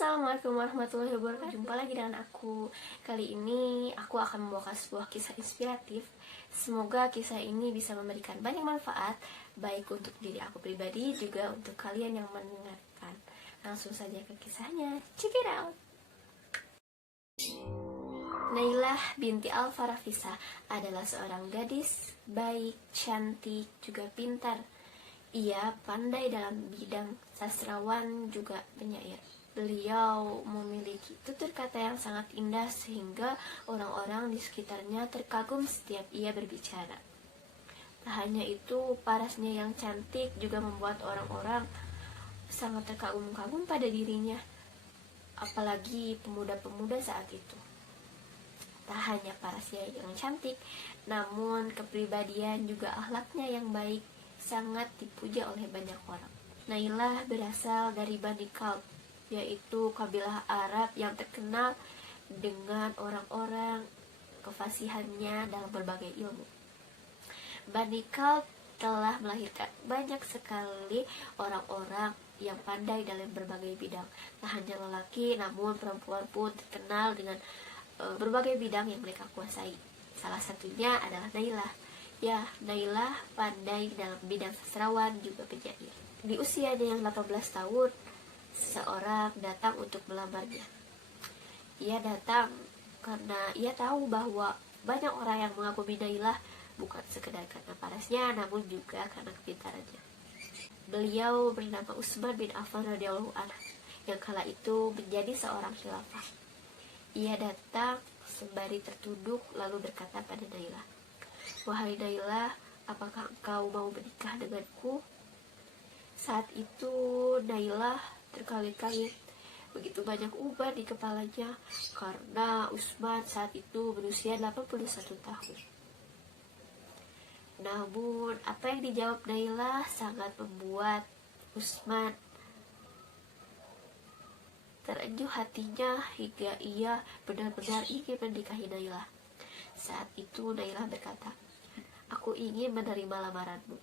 Assalamualaikum warahmatullahi wabarakatuh. Jumpa lagi dengan aku. Kali ini aku akan membawakan sebuah kisah inspiratif. Semoga kisah ini bisa memberikan banyak manfaat, baik untuk diri aku pribadi juga untuk kalian yang mendengarkan. Langsung saja ke kisahnya. Check it out. Nailah binti Al-Farafisa adalah seorang gadis baik, cantik, juga pintar. Ia pandai dalam bidang sastrawan juga penyair. Beliau memiliki tutur kata yang sangat indah sehingga orang-orang di sekitarnya terkagum setiap ia berbicara. Tak hanya itu, parasnya yang cantik juga membuat orang-orang sangat terkagum-kagum pada dirinya, apalagi pemuda-pemuda saat itu. Tak hanya parasnya yang cantik, namun kepribadian juga akhlaknya yang baik sangat dipuja oleh banyak orang. Nailah berasal dari Bani Kalb, yaitu kabilah Arab yang terkenal dengan orang-orang kefasihannya dalam berbagai ilmu. Bani Kalb telah melahirkan banyak sekali orang-orang yang pandai dalam berbagai bidang. Tak hanya lelaki, namun perempuan pun terkenal dengan berbagai bidang yang mereka kuasai. Salah satunya adalah Nailah. Ya, Nailah pandai dalam bidang sastrawan juga penyair. Di usianya yang 18 tahun, seseorang datang untuk melamarnya. Ia datang karena ia tahu bahwa banyak orang yang mengagumi Nailah bukan sekedar karena parasnya, namun juga karena kepintarannya. Beliau bernama Utsman bin Affan radhiyallahu anhu, yang kala itu menjadi seorang khilafah. Ia datang sembari tertunduk lalu berkata pada Nailah, "Wahai Nailah, apakah engkau mau menikah denganku?" Saat itu Nailah terkaget-kaget. Begitu banyak uban di kepalanya karena Utsman saat itu berusia 81 tahun. Namun apa yang dijawab Nailah sangat membuat Utsman terenyuh hatinya hingga ia benar-benar ingin menikahi Nailah. Saat itu Nailah berkata, "Aku ingin menerima lamaranmu."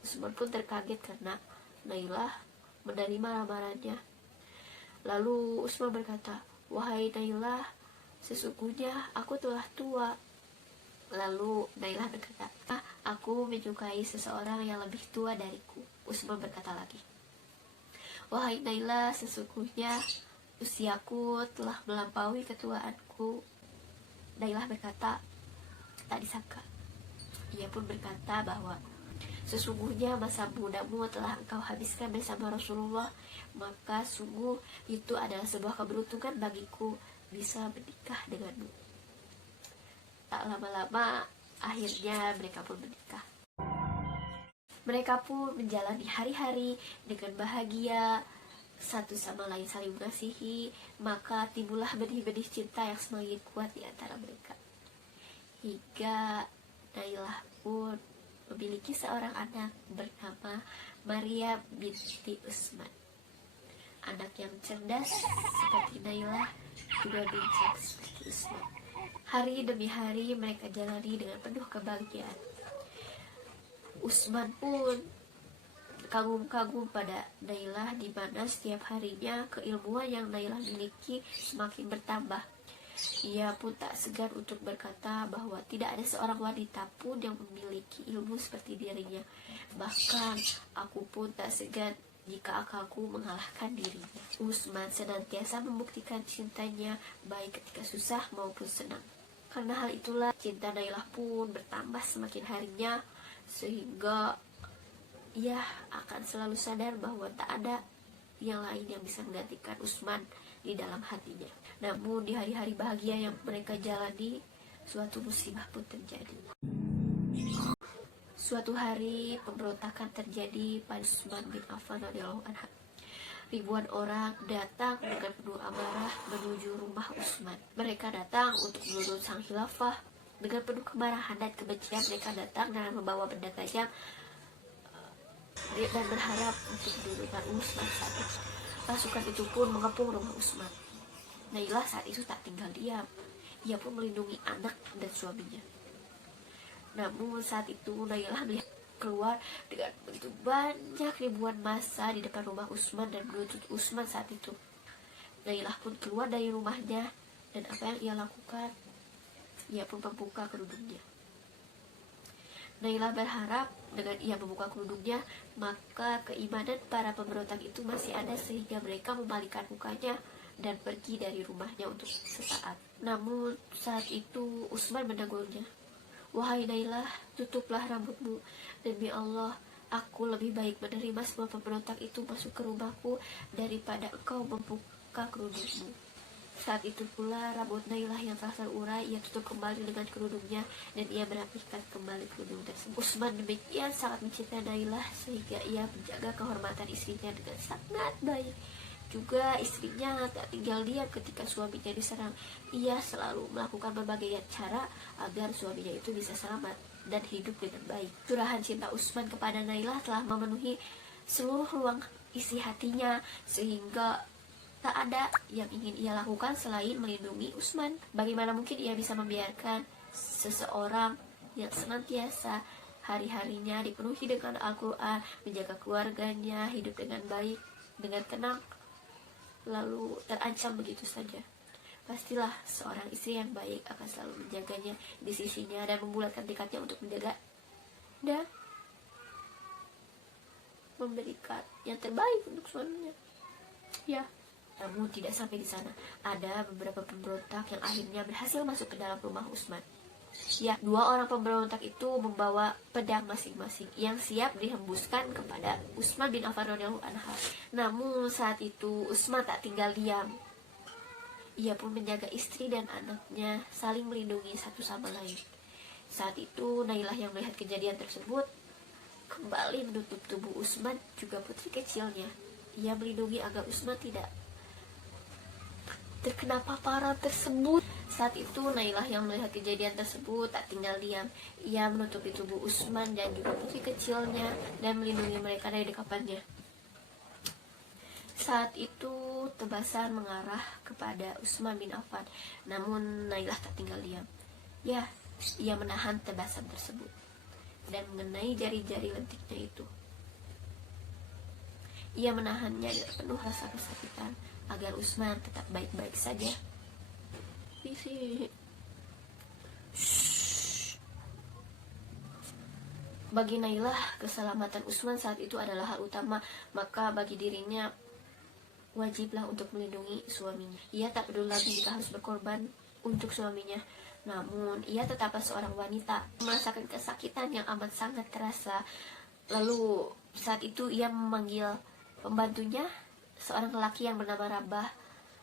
Utsman pun terkaget karena Nailah menerima lamarannya. Lalu Utsman berkata, "Wahai Nailah, sesungguhnya aku telah tua." Lalu Nailah berkata, "Aku menyukai seseorang yang lebih tua dariku." Utsman berkata lagi, "Wahai Nailah, sesungguhnya usiaku telah melampaui ketuaanku." Nailah berkata, "Tak disangka." Ia pun berkata bahwa sesungguhnya masa mudamu telah engkau habiskan bersama Rasulullah, maka sungguh itu adalah sebuah keberuntungan bagiku bisa menikah denganmu. Tak lama-lama akhirnya mereka pun menikah. Mereka pun menjalani hari-hari dengan bahagia, satu sama lain saling mengasihi, maka timbullah benih-benih cinta yang semakin kuat di antara mereka. Hingga Nailah pun memiliki seorang anak bernama Maria binti Utsman. Anak yang cerdas seperti Nailah, juga bijak seperti Utsman. Hari demi hari mereka jalani dengan penuh kebahagiaan. Utsman pun kagum-kagum pada Nailah, di mana setiap harinya keilmuan yang Nailah miliki semakin bertambah. Ia pun tak segan untuk berkata bahwa tidak ada seorang wanita pun yang memiliki ilmu seperti dirinya. Bahkan aku pun tak segan jika akalku mengalahkan dirinya. Utsman senantiasa membuktikan cintanya baik ketika susah maupun senang. Karena hal itulah cinta Nailah pun bertambah semakin harinya, sehingga ia akan selalu sadar bahwa tak ada yang lain yang bisa menggantikan Utsman di dalam hatinya. Namun di hari-hari bahagia yang mereka jalani, suatu musibah pun terjadi. Suatu hari pemberontakan terjadi pada Utsman bin Affan radhiyallahu anhu. Ribuan orang datang dengan penuh amarah menuju rumah Utsman. Mereka datang untuk menuntut sang khilafah. Dengan penuh kemarahan dan kebencian mereka datang dengan membawa benda tajam dan berharap untuk menurunkan Utsman saat itu. Pasukan itu pun mengepung rumah Utsman. Nailah saat itu tak tinggal diam. Ia pun melindungi anak dan suaminya. Namun saat itu Nailah melihat keluar dengan begitu banyak ribuan massa di depan rumah Utsman dan menuntut Utsman saat itu. Nailah pun keluar dari rumahnya, dan apa yang ia lakukan? Ia pun membuka kerudungnya. Nailah berharap dengan ia membuka kerudungnya, maka keimanan para pemberontak itu masih ada sehingga mereka memalingkan mukanya dan pergi dari rumahnya untuk sesaat. Namun saat itu Utsman menegurnya. Wahai Nailah, tutuplah rambutmu. Demi Allah, aku lebih baik menerima semua pemberontak itu masuk ke rumahku daripada engkau membuka kerudungmu. Saat itu pula rambut Nailah yang telah terurai ia tutup kembali dengan kerudungnya, dan ia merapikan kembali kerudung tersebut. Utsman demikian sangat mencintai Nailah sehingga ia menjaga kehormatan istrinya dengan sangat baik. Juga istrinya tak tinggal diam ketika suaminya diserang. Ia selalu melakukan berbagai cara agar suaminya itu bisa selamat dan hidup dengan baik. Curahan cinta Utsman kepada Nailah telah memenuhi seluruh ruang isi hatinya, sehingga tak ada yang ingin ia lakukan selain melindungi Utsman. Bagaimana mungkin ia bisa membiarkan seseorang yang senantiasa hari-harinya dipenuhi dengan Al-Quran, menjaga keluarganya, hidup dengan baik, dengan tenang, lalu terancam begitu saja? Pastilah seorang istri yang baik akan selalu menjaganya di sisinya dan membulatkan tekadnya untuk menjaga dan memberikan yang terbaik untuk suaminya. Ya, namun tidak sampai di sana. Ada beberapa pemberontak yang akhirnya berhasil masuk ke dalam rumah Utsman. Ya, 2 orang pemberontak itu membawa pedang masing-masing yang siap dihembuskan kepada Utsman bin Affan radhiyallahu anhu. Namun saat itu Utsman tak tinggal diam. Ia pun menjaga istri dan anaknya, saling melindungi satu sama lain. Saat itu Nailah yang melihat kejadian tersebut kembali menutup tubuh Utsman juga putri kecilnya. Ia melindungi agar Utsman tidak terkena paparan tersebut. Saat itu Nailah yang melihat kejadian tersebut tak tinggal diam. Ia menutupi tubuh Utsman dan juga putri kecilnya dan melindungi mereka dari dekapannya. Saat itu tebasan mengarah kepada Utsman bin Affan, namun Nailah tak tinggal diam. Ya, ia menahan tebasan tersebut dan mengenai jari-jari lentiknya itu. Ia menahannya dengan penuh rasa kesakitan agar Utsman tetap baik-baik saja. Bagi Nailah, keselamatan Utsman saat itu adalah hal utama, maka bagi dirinya wajiblah untuk melindungi suaminya. Ia tak peduli lagi jika harus berkorban untuk suaminya. Namun, ia tetaplah seorang wanita, merasakan kesakitan yang amat sangat terasa. Lalu, saat itu ia memanggil pembantunya, seorang lelaki yang bernama Rabah,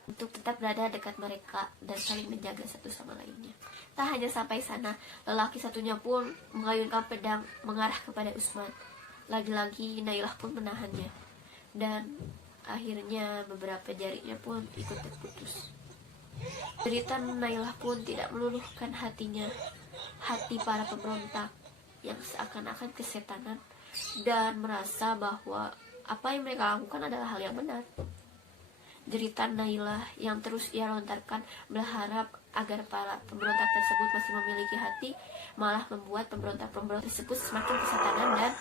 untuk tetap berada dekat mereka dan saling menjaga satu sama lainnya. Tak hanya sampai sana, lelaki satunya pun mengayunkan pedang mengarah kepada Utsman. Lagi-lagi Nailah pun menahannya, dan akhirnya beberapa jarinya pun ikut terputus. Derita Nailah pun tidak meluluhkan hatinya, hati para pemberontak yang seakan-akan kesetanan dan merasa bahwa apa yang mereka lakukan adalah hal yang benar. Jeritan Nailah yang terus ia lontarkan berharap agar para pemberontak tersebut masih memiliki hati, malah membuat pemberontak-pemberontak tersebut semakin kesatanan dan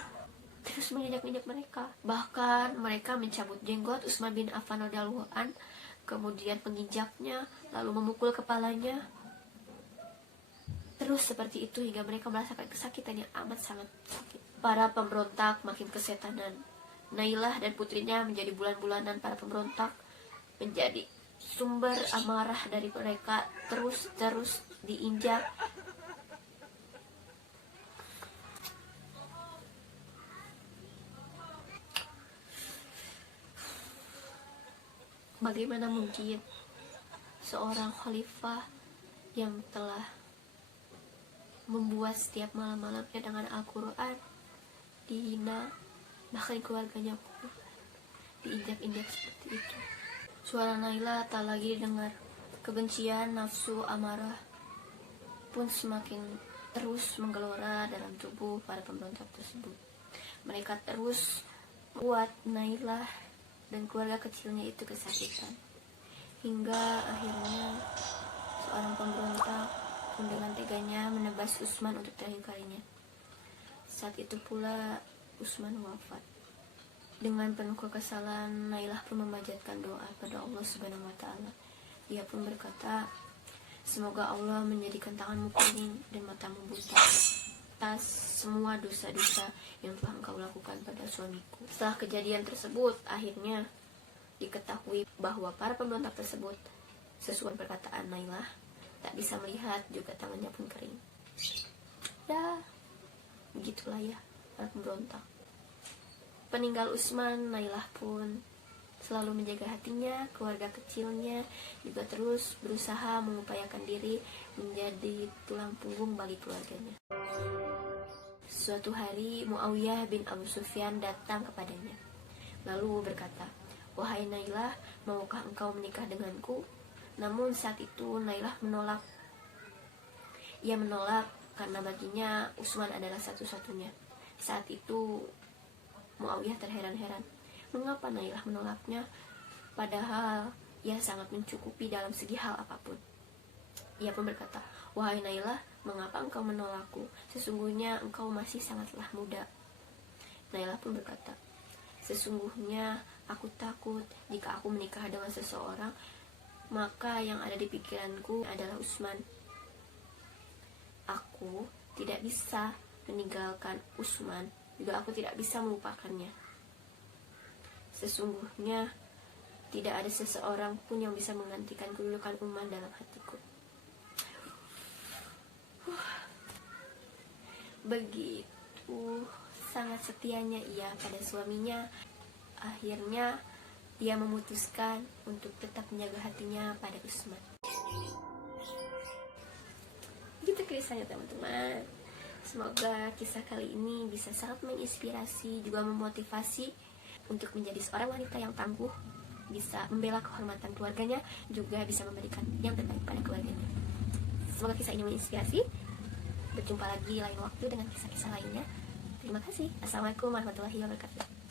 terus menginjak-injak mereka. Bahkan mereka mencabut jenggot Utsman bin Affan radhiyallahu an, kemudian menginjaknya, lalu memukul kepalanya. Terus seperti itu hingga mereka merasakan kesakitan yang amat sangat sakit. Para pemberontak makin kesetanan. Nailah dan putrinya menjadi bulan-bulanan para pemberontak, menjadi sumber amarah dari mereka, terus diinjak. Bagaimana mungkin seorang khalifah yang telah membuat setiap malam-malamnya dengan Al-Quran dihina, bahkan keluarganya pun diinjak-injak seperti itu. Suara Nailah tak lagi dengar. Kebencian, nafsu, amarah pun semakin terus menggelora dalam tubuh para pemberontak tersebut. Mereka terus membuat Nailah dan keluarga kecilnya itu kesakitan. Hingga akhirnya seorang pemberontak pun dengan teganya menebas Utsman untuk terakhir kalinya. Saat itu pula Utsman wafat. Dengan penuh kekesalan, Nailah pun memanjatkan doa pada Allah Subhanahu wa Ta'ala. Ia pun berkata, semoga Allah menjadikan tanganmu kuning dan matamu buta atas semua dosa-dosa yang telah engkau lakukan pada suamiku. Setelah kejadian tersebut, akhirnya diketahui bahwa para pemberontak tersebut, sesuai perkataan Nailah, tak bisa melihat, juga tangannya pun kering. Ya, begitulah ya para pemberontak. Peninggal Utsman, Nailah pun selalu menjaga hatinya, keluarga kecilnya, juga terus berusaha mengupayakan diri menjadi tulang punggung bagi keluarganya. Suatu hari Muawiyah bin Abu Sufyan datang kepadanya, lalu berkata, wahai Nailah, maukah engkau menikah denganku? Namun saat itu Nailah menolak. Ia menolak karena baginya Utsman adalah satu-satunya. Saat itu Muawiyah terheran-heran, mengapa Nailah menolaknya, padahal ia sangat mencukupi dalam segi hal apapun. Ia pun berkata, wahai Nailah, mengapa engkau menolakku? Sesungguhnya engkau masih sangatlah muda. Nailah pun berkata, sesungguhnya aku takut jika aku menikah dengan seseorang, maka yang ada di pikiranku adalah Utsman. Aku tidak bisa meninggalkan Utsman, juga aku tidak bisa melupakannya. Sesungguhnya tidak ada seseorang pun yang bisa menggantikan kedudukan Utsman dalam hatiku. Begitu sangat setianya ia pada suaminya, akhirnya ia memutuskan untuk tetap menjaga hatinya pada Utsman. Gitu kisahnya teman-teman. Semoga kisah kali ini bisa sangat menginspirasi, juga memotivasi untuk menjadi seorang wanita yang tangguh, bisa membela kehormatan keluarganya, juga bisa memberikan yang terbaik pada keluarganya. Semoga kisah ini menginspirasi. Berjumpa lagi lain waktu dengan kisah-kisah lainnya. Terima kasih. Assalamualaikum warahmatullahi wabarakatuh.